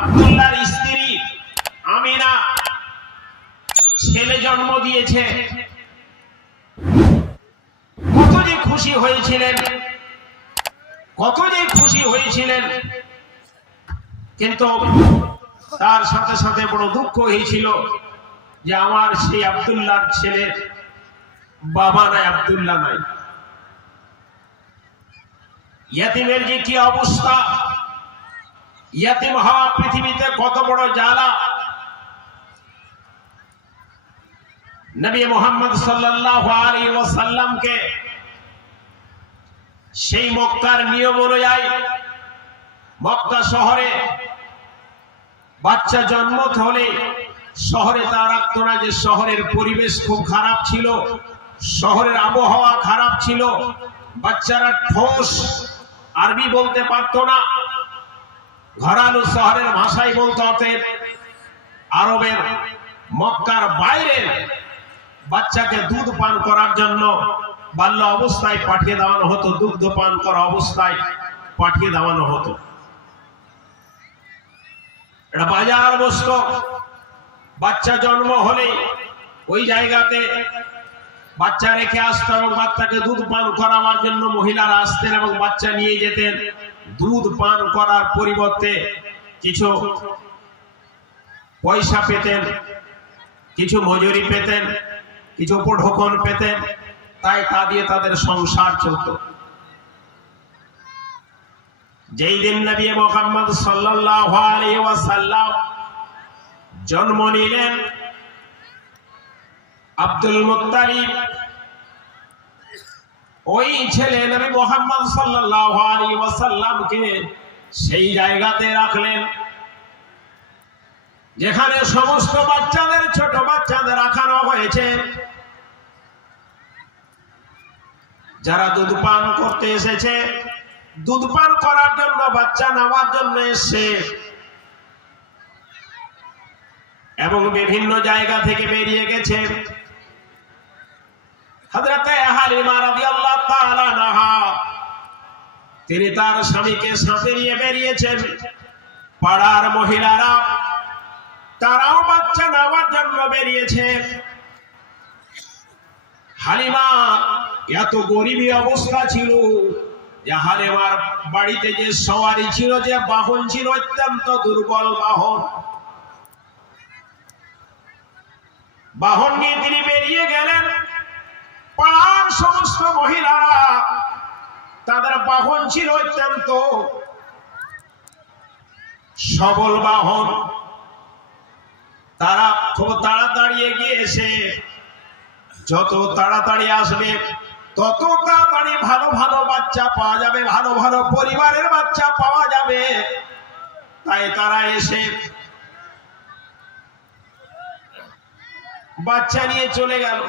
আব্দুল্লাহর স্ত্রী আমিনা। ছেলে জন্ম দিয়েছে। কত যে খুশি হয়েছিলেন, কত যে খুশি হয়েছিলেন, কিন্তু তার সাথে সাথে বড় দুঃখ হয়েছিল যে আমার সেই আব্দুল্লাহর ছেলের বাবা নাই, আব্দুল্লাহ নাই। ইয়াতিমের যে কি অবস্থা? ইয়াতিম হওয়া পৃথিবীতে কত বড় জ্বালা। নবী মোহাম্মদ ওয়াসাল্লামকে সেই মক্কার নিয়ম অনুযায়ী মক্কা শহরে বাচ্চা জন্ম হলে শহরে তা রাখত না যে শহরের পরিবেশ খুব খারাপ ছিল, শহরের আবহাওয়া খারাপ ছিল, বাচ্চারা ঠোস আরবি বলতে পারত না। ঘরানো শহরের ভাষাই বলতে অতএব আরবের মক্কার বাইরের বাচ্চাকে দুধ পান করার জন্য বাল্য অবস্থায় পাঠিয়ে দেওয়ানো হতো, দুগ্ধ পান করা অবস্থায় পাঠিয়ে দেওয়ানো হতো। এটা বাজার বসত, বাচ্চা জন্ম হলে ওই জায়গাতে বাচ্চা রেখে আসতো এবং বাচ্চাকে দুধ পান করাবার জন্য মহিলারা আসতেন এবং বাচ্চা নিয়ে যেতেন। দুধ পান করার পরিবর্তে কিছু পয়সা পেতেন, কিছু মজুরি পেতেন, কিছু উপঢৌকন পেতেন, তাই তা দিয়ে তাদের সংসার চলত। যেই দিন নবী মোহাম্মদ ওয়াসাল্লাম জন্ম নিলেন, আব্দুল মুত্তালিব ওই ছেলে নবী মোহাম্মদ সাল্লাল্লাহু আলাইহি ওয়াসাল্লামকে সেই জায়গাতে রাখলেন। যেখানে সমস্ত বাচ্চাদের, ছোট বাচ্চাদের রাখানো হয়েছে। যারা দুধ পান করতে এসেছে, দুধ পান করার জন্য, বাচ্চা নেওয়ার জন্য এসছে। এবং বিভিন্ন জায়গা থেকে বেরিয়ে গেছে। তিনি তার স্বামীকে সাথে নিয়ে বেরিয়েছেন। পাড়ার মহিলারা, তারাও বাচ্চা নেওয়ার জন্য বেরিয়েছে। হালিমা, এত গরিবী অবস্থা ছিল যে হালিমার বাড়িতে যে সওয়ারি ছিল, যে বাহন ছিল, অত্যন্ত দুর্বল বাহন। বাহন নিয়ে তিনি বেরিয়ে গেলেন পাড়ার সমস্ত মহিলারা তাদের বাহন ছিল অত্যন্ত সবল বাহন। তারা খুব তাড়াতাড়ি এগিয়ে এসে যত তাড়াতাড়ি আসবে, তত তাড়াতাড়ি ভালো ভালো বাচ্চা পাওয়া যাবে, ভালো ভালো পরিবারের বাচ্চা পাওয়া যাবে। তাই তারা এসে বাচ্চা নিয়ে চলে গেল।